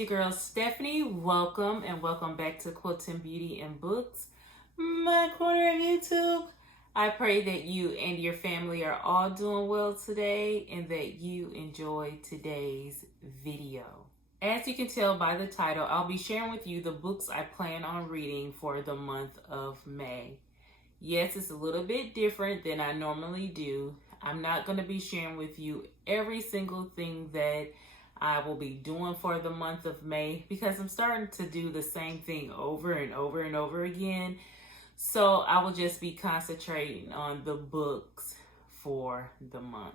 your girl Stephanie. Welcome and welcome back to Quilting Beauty and Books, my corner of YouTube. I pray that you and your family are all doing well today and that you enjoy today's video. As you can tell by the title, I'll be sharing with you the books I plan on reading for the month of May. Yes, it's a little bit different than I normally do. I'm not going to be sharing with you every single thing that I will be doing for the month of May because I'm starting to do the same thing over and over and over again. So I will just be concentrating on the books for the month.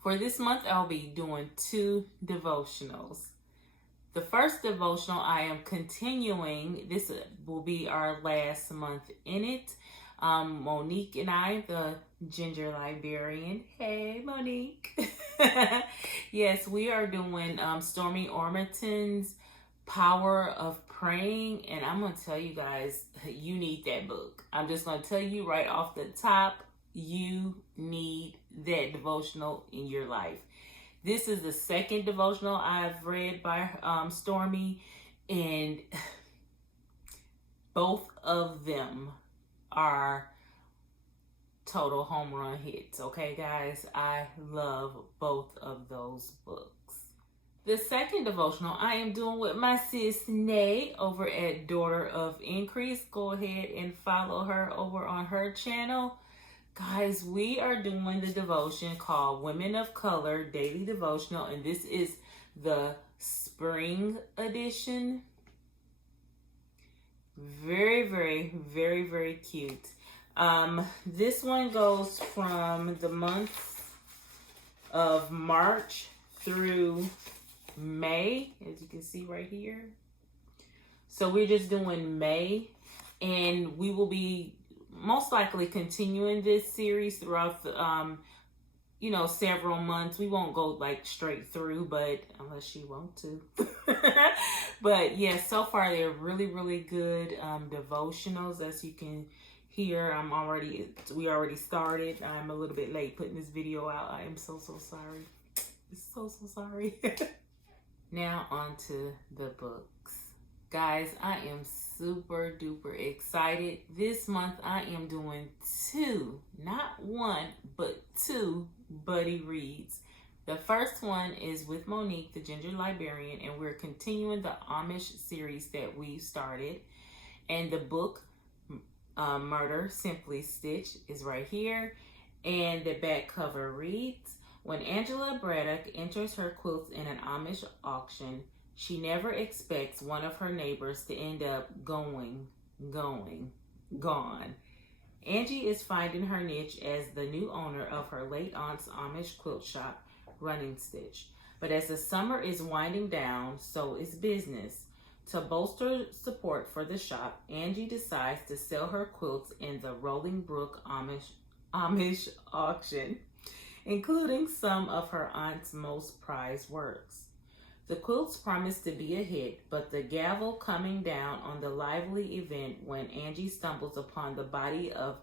For this month, I'll be doing 2 devotionals. The first devotional I am continuing, this will be our last month in it. Monique and I, the ginger librarian. Hey, Monique. Yes, we are doing Stormy Ormanton's Power of Praying. And I'm going to tell you guys, you need that book. I'm just going to tell you right off the top, you need that devotional in your life. This is the second devotional I've read by Stormy, and both of them are total home run hits. Okay, guys, I love both of those books. The second devotional I am doing with my sis Nay over at Daughter of Increase. Go ahead and follow her over on her channel. Guys, we are doing the devotion called Women of Color Daily Devotional, and this is the spring edition. Very, very, very, very cute. This one goes from the month of March through May, as you can see right here. So we're just doing May, and we will be most likely continuing this series throughout the several months. We won't go like straight through, but unless you want to. But yes, so far they're really, really good devotionals. As you can hear, we already started. I'm a little bit late putting this video out. I am so sorry. So sorry. Now on to the books. Guys, I am super duper excited. This month I am doing 2, not 1, but 2 buddy reads. The first one is with Monique, the ginger librarian, and we're continuing the Amish series that we started. And the book, Murder Simply Stitched, is right here. And the back cover reads, when Angela Braddock enters her quilts in an Amish auction, she never expects one of her neighbors to end up gone. Angie is finding her niche as the new owner of her late aunt's Amish quilt shop, Running Stitch. But as the summer is winding down, so is business. To bolster support for the shop, Angie decides to sell her quilts in the Rolling Brook Amish auction, including some of her aunt's most prized works. The quilts promise to be a hit, but the gavel coming down on the lively event when Angie stumbles upon the body of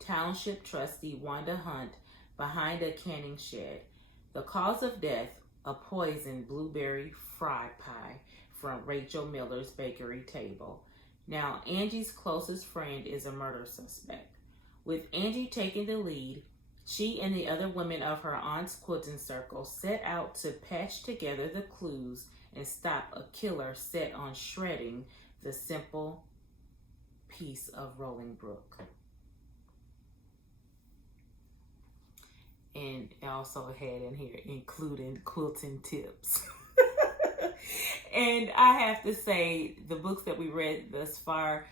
Township Trustee Wanda Hunt behind a canning shed. The cause of death, a poisoned blueberry fried pie from Rachel Miller's bakery table. Now, Angie's closest friend is a murder suspect. With Angie taking the lead, she and the other women of her aunt's quilting circle set out to patch together the clues and stop a killer set on shredding the simple piece of Rolling Brook. And I also had in here including quilting tips. And I have to say, the books that we read thus far,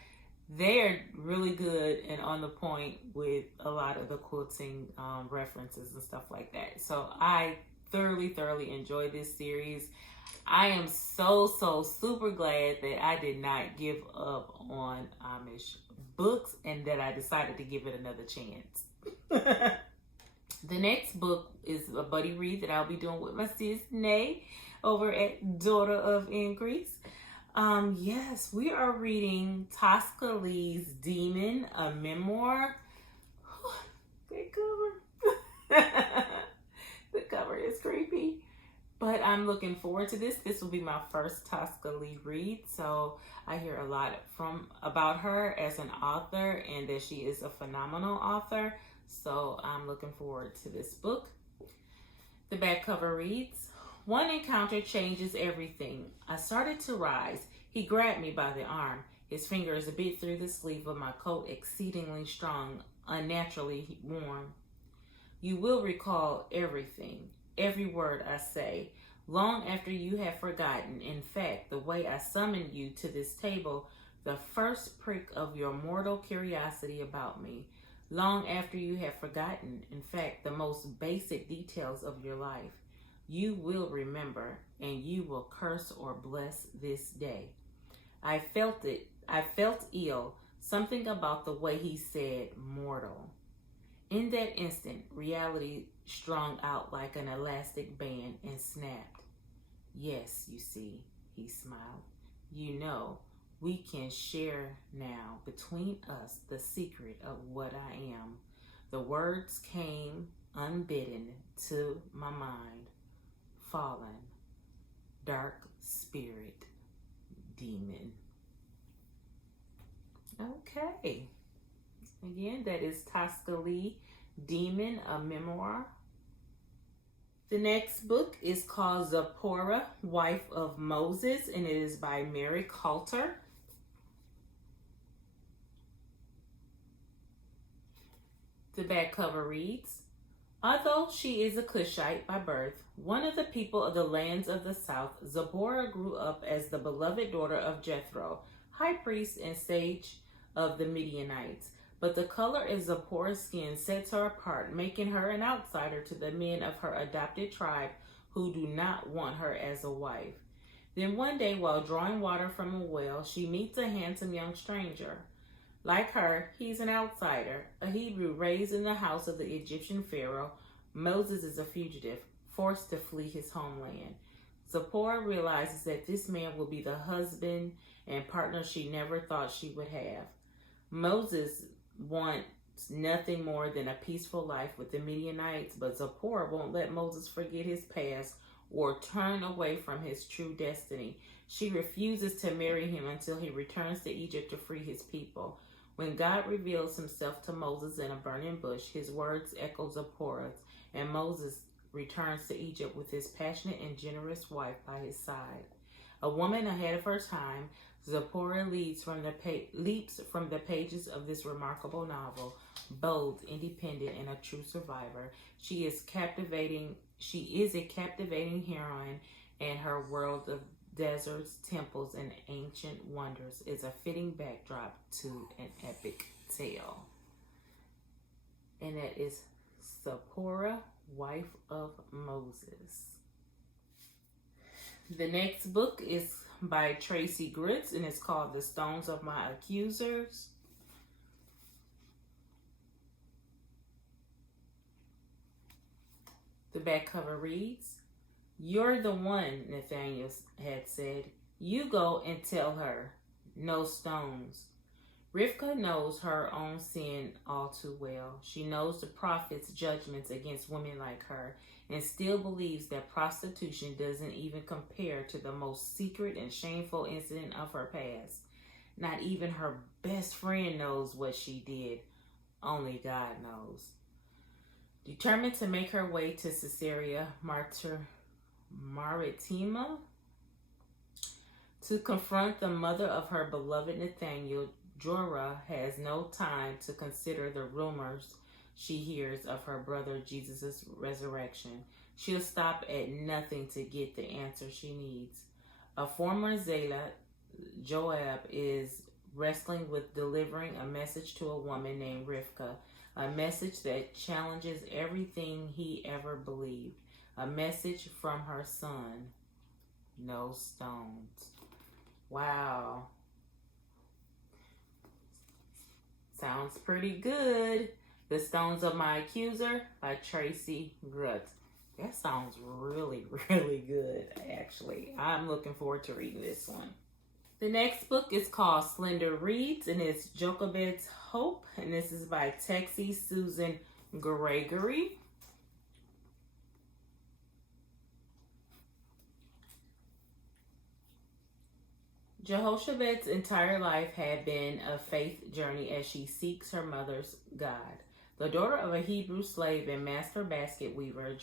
they're really good and on the point with a lot of the quilting references and stuff like that. So I thoroughly enjoyed this series. I am so super glad that I did not give up on Amish books and that I decided to give it another chance. The next book is a buddy read that I'll be doing with my sis Nay over at Daughter of Increase. Yes, we are reading Tosca Lee's Demon, a memoir. Great cover. The cover is creepy. But I'm looking forward to this. This will be my first Lee read, so I hear a lot about her as an author and that she is a phenomenal author. So I'm looking forward to this book. The back cover reads, "One encounter changes everything. I started to rise. He grabbed me by the arm. His fingers bit through the sleeve of my coat, exceedingly strong, unnaturally warm. You will recall everything, every word I say, long after you have forgotten, in fact, the way I summoned you to this table, the first prick of your mortal curiosity about me, long after you have forgotten, in fact, the most basic details of your life. You will remember, and you will curse or bless this day. I felt it. I felt ill, something about the way he said mortal. In that instant, reality strung out like an elastic band and snapped. Yes, you see, he smiled. You know, we can share now between us the secret of what I am. The words came unbidden to my mind. Fallen, dark spirit, demon." Okay. Again, that is Lee, Demon, a memoir. The next book is called Zapora, Wife of Moses, and it is by Mary Coulter. The back cover reads, "Although she is a Cushite by birth, one of the people of the lands of the south, Zapora grew up as the beloved daughter of Jethro, high priest and sage of the Midianites. But the color of Zapora's skin sets her apart, making her an outsider to the men of her adopted tribe who do not want her as a wife. Then one day, while drawing water from a well, she meets a handsome young stranger. Like her, he's an outsider, a Hebrew raised in the house of the Egyptian pharaoh. Moses is a fugitive, forced to flee his homeland. Zipporah realizes that this man will be the husband and partner she never thought she would have. Moses wants nothing more than a peaceful life with the Midianites, but Zapora won't let Moses forget his past or turn away from his true destiny. She refuses to marry him until he returns to Egypt to free his people. When God reveals himself to Moses in a burning bush, his words echo Zipporah's, and Moses returns to Egypt with his passionate and generous wife by his side. A woman ahead of her time, Zapora leaps from the pages of this remarkable novel, bold, independent, and a true survivor. She is a captivating heroine, and her world of deserts, temples, and ancient wonders is a fitting backdrop to an epic tale. And that is Zapora, Wife of Moses. The next book is by Tracy Gritz, and it's called The Stones of My Accusers. The back cover reads, "You're the one," Nathaniel had said. "You go and tell her. No stones." Rivka knows her own sin all too well. She knows the prophet's judgments against women like her, and still believes that prostitution doesn't even compare to the most secret and shameful incident of her past. Not even her best friend knows what she did. Only God knows. Determined to make her way to Caesarea Maritima to confront the mother of her beloved Nathaniel, Jorah has no time to consider the rumors she hears of her brother Jesus' resurrection. She'll stop at nothing to get the answer she needs. A former zealot, Joab, is wrestling with delivering a message to a woman named Rivka, a message that challenges everything he ever believed, a message from her son. No stones. Wow. Sounds pretty good. The Stones of My Accuser by Tracy Gritz. That sounds really, really good, actually. I'm looking forward to reading this one. The next book is called Slender Reads, and it's Jochebed's Hope, and this is by Texie Susan Gregory. Jehoshavet's entire life had been a faith journey as she seeks her mother's God. The daughter of a Hebrew slave and master basket weaver,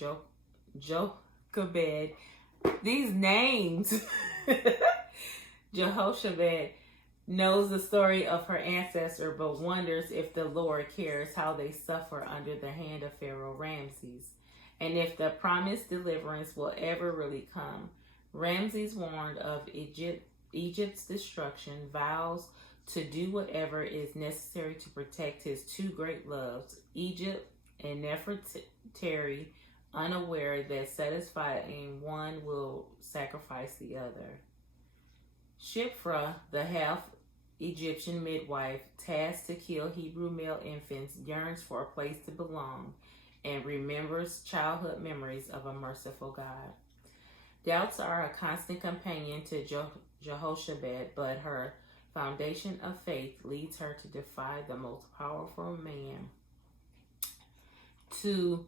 Jochebed, these names, Jehoshavet knows the story of her ancestor, but wonders if the Lord cares how they suffer under the hand of Pharaoh Ramses, and if the promised deliverance will ever really come. Ramses, warned of Egypt's destruction, vows to do whatever is necessary to protect his two great loves, Egypt and Nefertari, unaware that satisfying one will sacrifice the other. Shiphrah, the half-Egyptian midwife tasked to kill Hebrew male infants, yearns for a place to belong and remembers childhood memories of a merciful God. Doubts are a constant companion to Jehoshavet, but her foundation of faith leads her to defy the most powerful man. In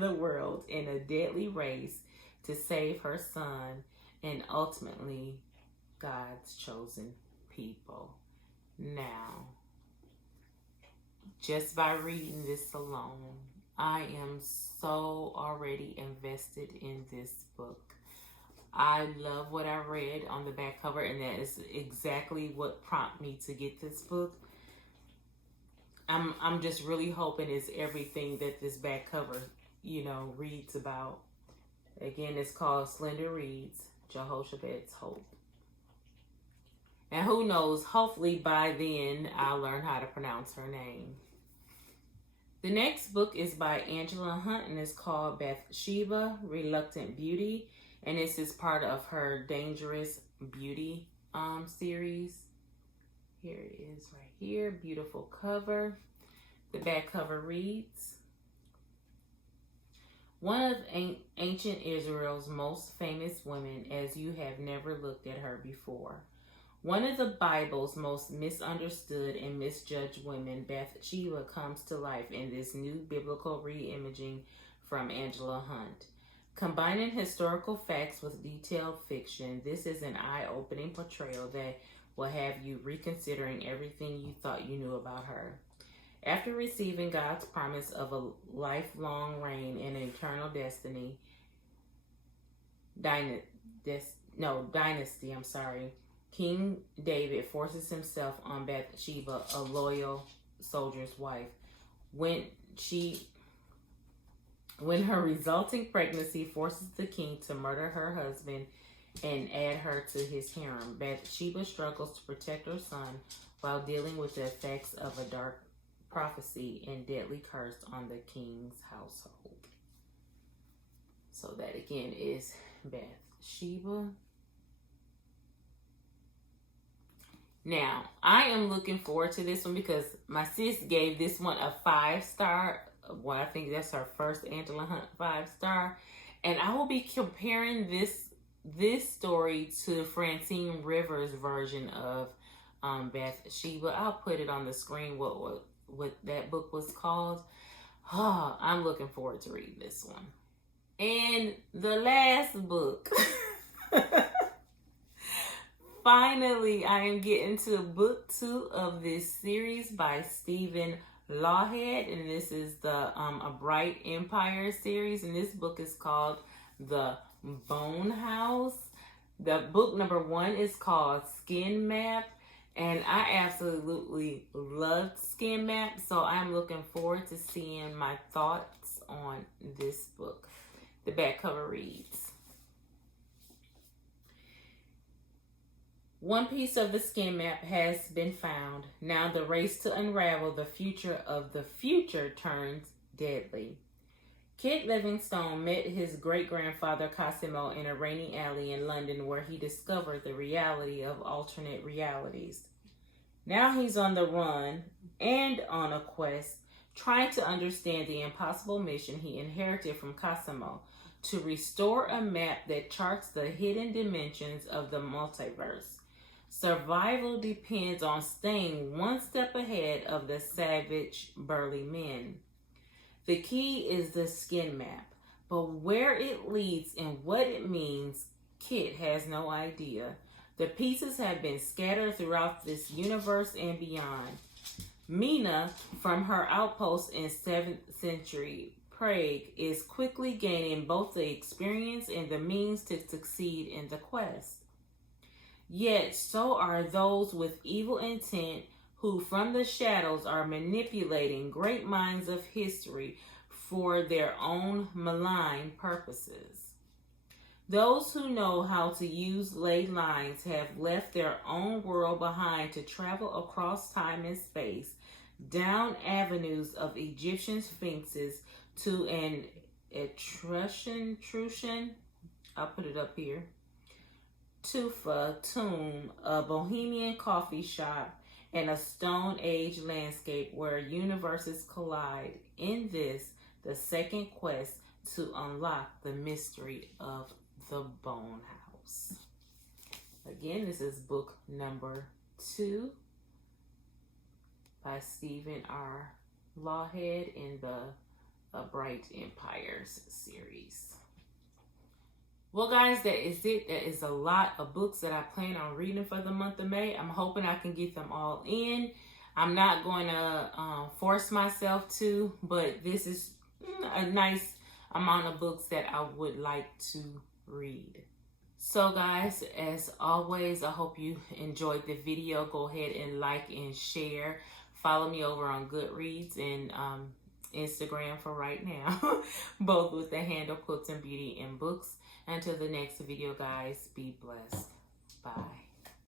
the world in a deadly race to save her son and ultimately God's chosen people. Now, just by reading this alone, I am so already invested in this book. I love what I read on the back cover, and that is exactly what prompted me to get this book. I'm just really hoping it's everything that this back cover, reads about. Again, it's called Slender Reads, Jehoshavet's Hope. And who knows, hopefully by then I'll learn how to pronounce her name. The next book is by Angela Hunt and it's called Bathsheba, Reluctant Beauty. And this is part of her Dangerous Beauty series. Here it is right here. Beautiful cover. The back cover reads, one of ancient Israel's most famous women, as you have never looked at her before. One of the Bible's most misunderstood and misjudged women, Bathsheba comes to life in this new biblical reimagining from Angela Hunt. Combining historical facts with detailed fiction, this is an eye-opening portrayal that will have you reconsidering everything you thought you knew about her. After receiving God's promise of a lifelong reign and eternal dynasty, King David forces himself on Bathsheba, a loyal soldier's wife. When her resulting pregnancy forces the king to murder her husband and add her to his harem, Bathsheba struggles to protect her son while dealing with the effects of a dark prophecy and deadly curse on the king's household. So that again is Bathsheba. Now, I am looking forward to this one because my sis gave this one a 5-star. Well, I think that's her first Angela Hunt 5-star. And I will be comparing this story to Francine Rivers' version of Bathsheba. I'll put it on the screen what that book was called. Oh, I'm looking forward to reading this one. And the last book. Finally, I am getting to book 2 of this series by Stephen Lawhead, and this is the A Bright Empire series, and this book is called The Bone House. The book number 1 is called Skin Map, and I absolutely loved Skin Map, so I'm looking forward to seeing my thoughts on this book. The back cover reads, one piece of the skin map has been found. Now the race to unravel the future of the future turns deadly. Kit Livingstone met his great-grandfather Cosimo in a rainy alley in London where he discovered the reality of alternate realities. Now he's on the run and on a quest, trying to understand the impossible mission he inherited from Cosimo to restore a map that charts the hidden dimensions of the multiverse. Survival depends on staying one step ahead of the savage, burly men. The key is the skin map. But where it leads and what it means, Kit has no idea. The pieces have been scattered throughout this universe and beyond. Mina, from her outpost in 7th century Prague, is quickly gaining both the experience and the means to succeed in the quest. Yet, so are those with evil intent who, from the shadows, are manipulating great minds of history for their own malign purposes. Those who know how to use ley lines have left their own world behind to travel across time and space, down avenues of Egyptian sphinxes to an Etruscan, I'll put it up here, tufa tomb, a bohemian coffee shop, and a Stone Age landscape where universes collide in this, the second quest to unlock the mystery of the Bone House. Again, this is book number 2 by Stephen R. Lawhead in the Bright Empires series. Well, guys, that is it. That is a lot of books that I plan on reading for the month of May. I'm hoping I can get them all in. I'm not going to force myself to, but this is a nice amount of books that I would like to read. So, guys, as always, I hope you enjoyed the video. Go ahead and like and share. Follow me over on Goodreads and Instagram for right now, both with the handle Quilting Beauty and Books. Until the next video, guys, be blessed. Bye.